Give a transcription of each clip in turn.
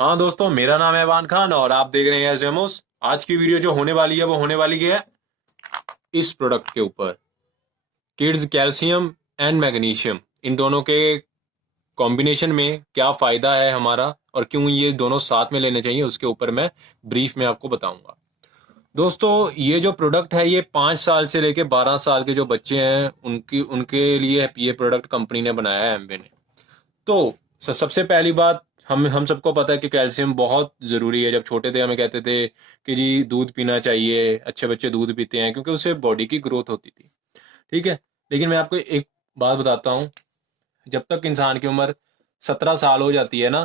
हाँ दोस्तों, मेरा नाम है अवान खान और आप देख रहे हैं एस डेमोस। आज की वीडियो जो होने वाली है वो होने वाली है इस प्रोडक्ट के ऊपर। किड्स कैल्शियम एंड मैग्नीशियम, इन दोनों के कॉम्बिनेशन में क्या फ़ायदा है हमारा और क्यों ये दोनों साथ में लेने चाहिए, उसके ऊपर मैं ब्रीफ में आपको बताऊंगा। दोस्तों, ये जो प्रोडक्ट है ये 5 साल से लेके 12 साल के जो बच्चे हैं उनकी उनके लिए ये प्रोडक्ट कंपनी ने बनाया है, एम्बे ने। तो सबसे पहली बात, हम सबको पता है कि कैल्शियम बहुत ज़रूरी है। जब छोटे थे हमें कहते थे कि जी दूध पीना चाहिए, अच्छे बच्चे दूध पीते हैं क्योंकि उससे बॉडी की ग्रोथ होती थी। ठीक है, लेकिन मैं आपको एक बात बताता हूँ। जब तक इंसान की उम्र 17 साल हो जाती है ना,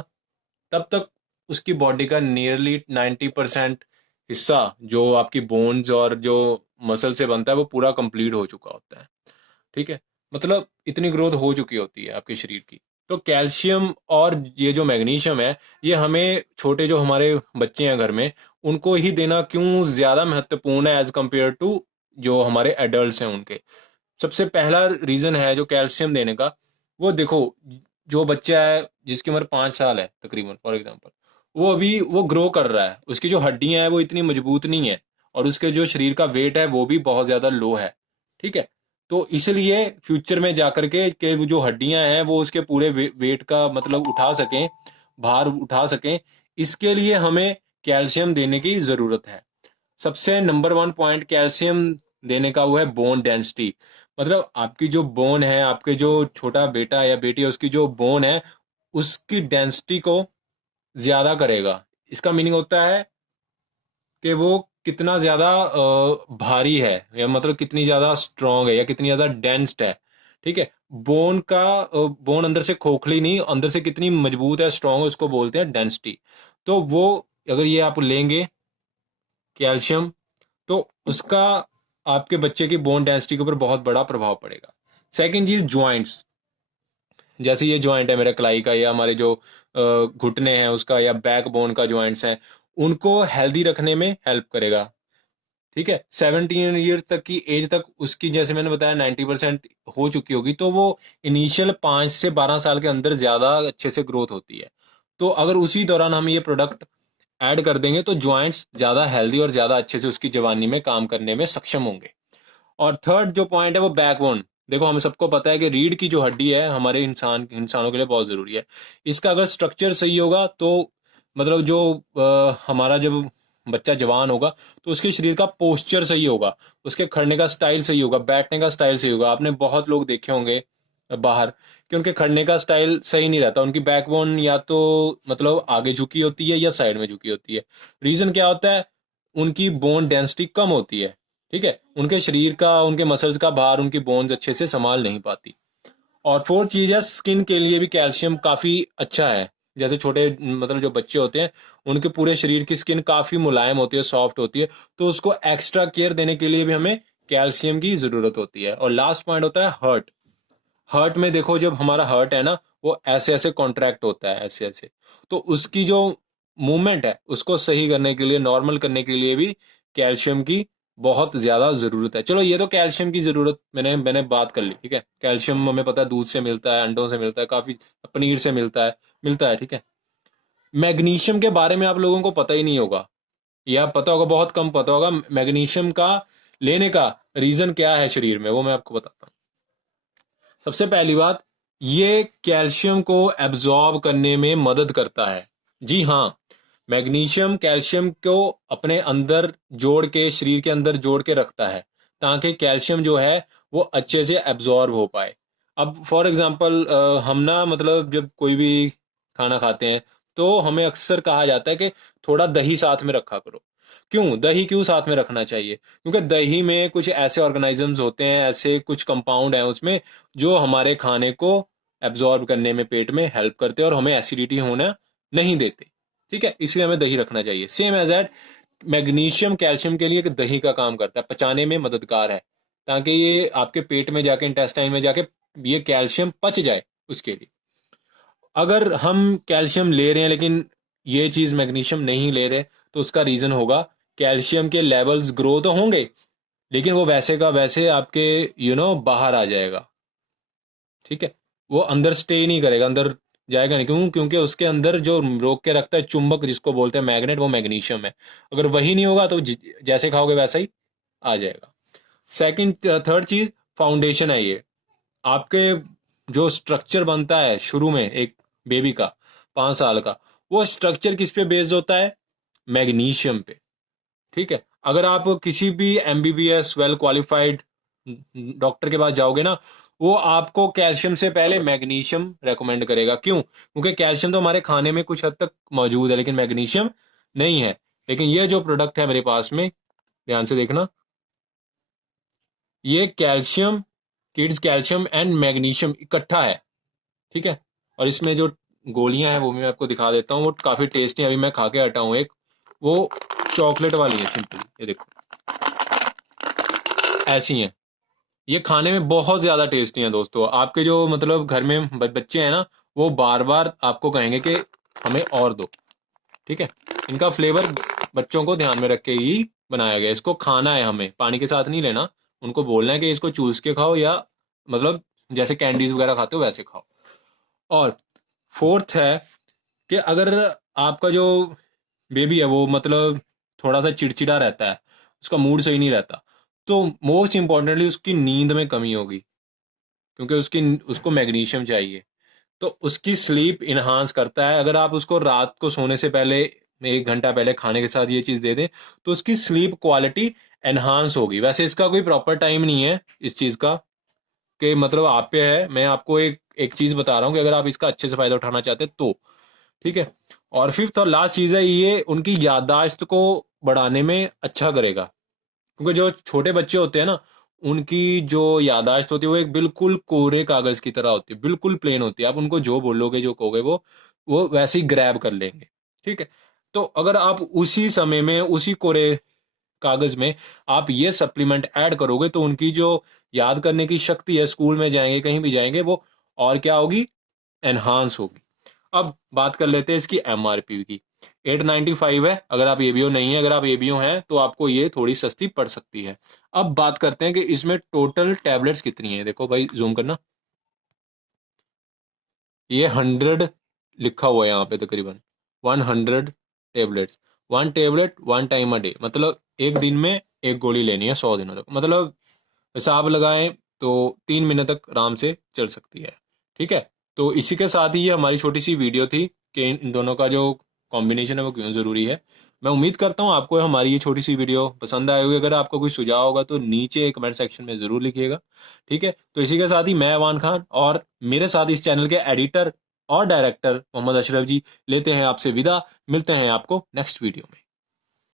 तब तक उसकी बॉडी का नियरली 90% हिस्सा जो आपकी बोन्स और जो मसल से बनता है वो पूरा कंप्लीट हो चुका होता है। ठीक है, मतलब इतनी ग्रोथ हो चुकी होती है आपके शरीर की। तो कैल्शियम और ये जो मैग्नीशियम है, ये हमें छोटे जो हमारे बच्चे हैं घर में, उनको ही देना क्यों ज़्यादा महत्वपूर्ण है एज कम्पेयर टू जो हमारे एडल्ट हैं उनके। सबसे पहला रीज़न है जो कैल्शियम देने का। वो देखो, जो बच्चा है जिसकी उम्र 5 साल है तकरीबन, फॉर एग्जांपल, वो ग्रो कर रहा है, उसकी जो हड्डियां हैं वो इतनी मजबूत नहीं है और उसके जो शरीर का वेट है वो भी बहुत ज़्यादा लो है। ठीक है, तो इसलिए फ्यूचर में जाकर के वो जो हड्डियां हैं वो उसके पूरे वेट का मतलब उठा सकें, भार उठा सकें, इसके लिए हमें कैल्शियम देने की ज़रूरत है। सबसे नंबर वन पॉइंट कैल्शियम देने का वो है बोन डेंसिटी। मतलब आपकी जो बोन है, आपके जो छोटा बेटा या बेटी है, उसकी जो बोन है उसकी डेंसिटी को ज़्यादा करेगा। इसका मीनिंग होता है कि वो कितना ज़्यादा भारी है, या मतलब कितनी ज़्यादा स्ट्रांग है या कितनी ज़्यादा डेंस्ड है। ठीक है, बोन अंदर से खोखली नहीं, अंदर से कितनी मजबूत है, स्ट्रांग है, उसको बोलते हैं डेंसिटी। तो वो अगर ये आप लेंगे कैल्शियम, तो उसका आपके बच्चे की बोन डेंसिटी के ऊपर बहुत बड़ा प्रभाव पड़ेगा। सेकंड चीज, ज्वाइंट्स। जैसे ये ज्वाइंट है मेरा कलाई का, या हमारे जो घुटने हैं उसका, या बैक बोन का ज्वाइंट्स हैं, उनको हेल्दी रखने में हेल्प करेगा। ठीक है, 17 ईयर तक की एज तक उसकी, जैसे मैंने बताया, 90% हो चुकी होगी, तो वो इनिशियल 5 से 12 साल के अंदर ज़्यादा अच्छे से ग्रोथ होती है। तो अगर उसी दौरान हम ये प्रोडक्ट ऐड कर देंगे तो जॉइंट्स ज़्यादा हेल्दी और ज़्यादा अच्छे से उसकी जवानी में काम करने में सक्षम होंगे। और थर्ड जो पॉइंट है वो बैकबोन। देखो, हमें सबको पता है कि रीढ़ की जो हड्डी है हमारे इंसानों के लिए बहुत ज़रूरी है। इसका अगर स्ट्रक्चर सही होगा तो मतलब जो हमारा जब बच्चा जवान होगा तो उसके शरीर का पोस्चर सही होगा, उसके खड़ने का स्टाइल सही होगा, बैठने का स्टाइल सही होगा। आपने बहुत लोग देखे होंगे बाहर कि उनके खड़ने का स्टाइल सही नहीं रहता, उनकी बैकबोन या तो मतलब आगे झुकी होती है या साइड में झुकी होती है। रीज़न क्या होता है? उनकी बोन डेंसिटी कम होती है। ठीक है, उनके शरीर का, उनके मसल्स का भार उनकी बोन्स अच्छे से संभाल नहीं पाती। और फोर्थ चीज है, स्किन के लिए भी कैल्शियम काफी अच्छा है। जैसे छोटे मतलब जो बच्चे होते हैं उनके पूरे शरीर की स्किन काफी मुलायम होती है, सॉफ्ट होती है, तो उसको एक्स्ट्रा केयर देने के लिए भी हमें कैल्शियम की जरूरत होती है। और लास्ट पॉइंट होता है हर्ट। हर्ट में देखो, जब हमारा हर्ट है ना, वो ऐसे ऐसे कॉन्ट्रैक्ट होता है, ऐसे ऐसे, तो उसकी जो मूवमेंट है उसको सही करने के लिए, नॉर्मल करने के लिए भी कैल्शियम की बहुत ज्यादा जरूरत है। चलो, ये तो कैल्शियम की जरूरत मैंने मैंने बात कर ली। ठीक है, कैल्शियम हमें पता है दूध से मिलता है, अंडों से मिलता है, काफी पनीर से मिलता है। ठीक है, मैग्नीशियम के बारे में आप लोगों को पता ही नहीं होगा, या पता होगा, बहुत कम पता होगा। मैग्नीशियम का लेने का रीजन क्या है शरीर में, वो मैं आपको बताता हूँ। सबसे पहली बात, ये कैल्शियम को एब्जॉर्ब करने में मदद करता है। जी हाँ, मैग्नीशियम कैल्शियम को अपने अंदर जोड़ के, शरीर के अंदर जोड़ के रखता है ताकि कैल्शियम जो है वो अच्छे से एब्जॉर्ब हो पाए। अब फॉर एग्जांपल, हम ना मतलब जब कोई भी खाना खाते हैं तो हमें अक्सर कहा जाता है कि थोड़ा दही साथ में रखा करो। क्यों दही क्यों साथ में रखना चाहिए? क्योंकि दही में कुछ ऐसे ऑर्गेनाइजम्स होते हैं, ऐसे कुछ कंपाउंड हैं उसमें जो हमारे खाने को एब्जॉर्ब करने में पेट में हेल्प करते हैं और हमें एसिडिटी होना नहीं देते। ठीक है, इसलिए हमें दही रखना चाहिए। Same as that, magnesium calcium के लिए एक दही का काम करता है, पचाने में मददगार है, ताकि ये आपके पेट में जाके, इंटेस्टाइन में जाके ये कैल्शियम पच जाए उसके लिए। अगर हम कैल्शियम ले रहे हैं लेकिन ये चीज़ मैग्नीशियम नहीं ले रहे, तो उसका रीज़न होगा कैल्शियम के लेवल्स ग्रो तो होंगे लेकिन वो वैसे का वैसे आपके बाहर आ जाएगा। ठीक है, वो अंदर स्टे नहीं करेगा, अंदर जाएगा नहीं। क्यों? क्योंकि उसके अंदर जो रोक के रखता है चुंबक, जिसको बोलते हैं मैग्नेट, वो मैग्नीशियम है। अगर वही नहीं होगा तो जैसे खाओगे वैसा ही आ जाएगा। सेकंड, थर्ड चीज, फाउंडेशन है ये। आपके जो स्ट्रक्चर बनता है शुरू में एक बेबी का, 5 साल का, वो स्ट्रक्चर किस पे बेस्ड होता है? मैग्नीशियम पे। ठीक है। अगर आप किसी भी एमबीबीएस वेल क्वालिफाइड डॉक्टर के पास जाओगे ना, वो आपको कैल्शियम से पहले मैग्नीशियम रेकमेंड करेगा। क्यों? क्योंकि कैल्शियम तो हमारे खाने में कुछ हद तक मौजूद है, लेकिन मैग्नीशियम नहीं है। लेकिन ये जो प्रोडक्ट है मेरे पास में, ध्यान से देखना, ये calcium, kids calcium and magnesium इकट्ठा है। ठीक है। और इसमें जो गोलियां हैं वो भी मैं आपको दिखा देता हूँ, वो काफ़ी टेस्टी। अभी मैं खा के हटा हूँ एक, वो चॉकलेट वाली है सिंपली, ये देखो ऐसी हैं। ये खाने में बहुत ज़्यादा टेस्टी हैं दोस्तों। आपके जो मतलब घर में बच्चे हैं ना, वो बार बार आपको कहेंगे कि हमें और दो। ठीक है। इनका फ्लेवर बच्चों को ध्यान में रख के ही बनाया गया है। इसको खाना है, हमें पानी के साथ नहीं लेना। उनको बोलना है कि इसको चूस के खाओ, या मतलब जैसे कैंडीज वगैरह खाते हो वैसे खाओ। और फोर्थ है कि अगर आपका जो बेबी है वो मतलब थोड़ा सा चिड़चिड़ा रहता है, उसका मूड सही नहीं रहता, तो मोस्ट इम्पॉर्टेंटली उसकी नींद में कमी होगी, क्योंकि उसको मैग्नीशियम चाहिए। तो उसकी स्लीप इन्हांस करता है। अगर आप उसको रात को सोने से पहले 1 घंटा पहले खाने के साथ ये चीज़ दे दें, तो उसकी स्लीप क्वालिटी एनहांस होगी। वैसे इसका कोई प्रॉपर टाइम नहीं है इस चीज़ का, कि मतलब आप पे है। मैं आपको एक एक चीज़ बता रहा हूँ कि अगर आप इसका अच्छे से फ़ायदा उठाना चाहते हैं तो। ठीक है। और फिफ्थ और लास्ट चीज़ है, ये उनकी याददाश्त को बढ़ाने में अच्छा करेगा। क्योंकि जो छोटे बच्चे होते हैं ना, उनकी जो याददाश्त होती है वो एक बिल्कुल कोरे कागज की तरह होती है, बिल्कुल प्लेन होती है। आप उनको जो बोलोगे, जो कहोगे, वो वैसे ही ग्रैब कर लेंगे। ठीक है। तो अगर आप उसी समय में, उसी कोरे कागज में आप ये सप्लीमेंट ऐड करोगे, तो उनकी जो याद करने की शक्ति है, स्कूल में जाएंगे, कहीं भी जाएंगे, वो और क्या होगी? एनहांस होगी। अब बात कर लेते हैं इसकी एमआरपी की। 895 है। अगर आप एबीओ नहीं है, अगर आप एबीओ हैं तो आपको ये थोड़ी सस्ती पड़ सकती है। अब बात करते हैं कि इसमें टोटल टैबलेट्स कितनी है। देखो भाई, जूम करना, ये 100 लिखा हुआ है यहाँ पे, तकरीबन 100 tablets. 1 tablet 1 time a day, मतलब एक दिन में एक गोली लेनी है 100 दिनों तक। मतलब हिसाब लगाएं तो 3 महीने तक आराम से चल सकती है। ठीक है। तो इसी के साथ ही ये हमारी छोटी सी वीडियो थी कि इन दोनों का जो कॉम्बिनेशन है वो क्यों ज़रूरी है। मैं उम्मीद करता हूँ आपको हमारी ये छोटी सी वीडियो पसंद आई होगी। अगर आपको कोई सुझाव होगा तो नीचे कमेंट सेक्शन में ज़रूर लिखिएगा। ठीक है। तो इसी के साथ ही मैं अवान खान और मेरे साथ इस चैनल के एडिटर और डायरेक्टर मोहम्मद अशरफ जी लेते हैं आपसे विदा। मिलते हैं आपको नेक्स्ट वीडियो में।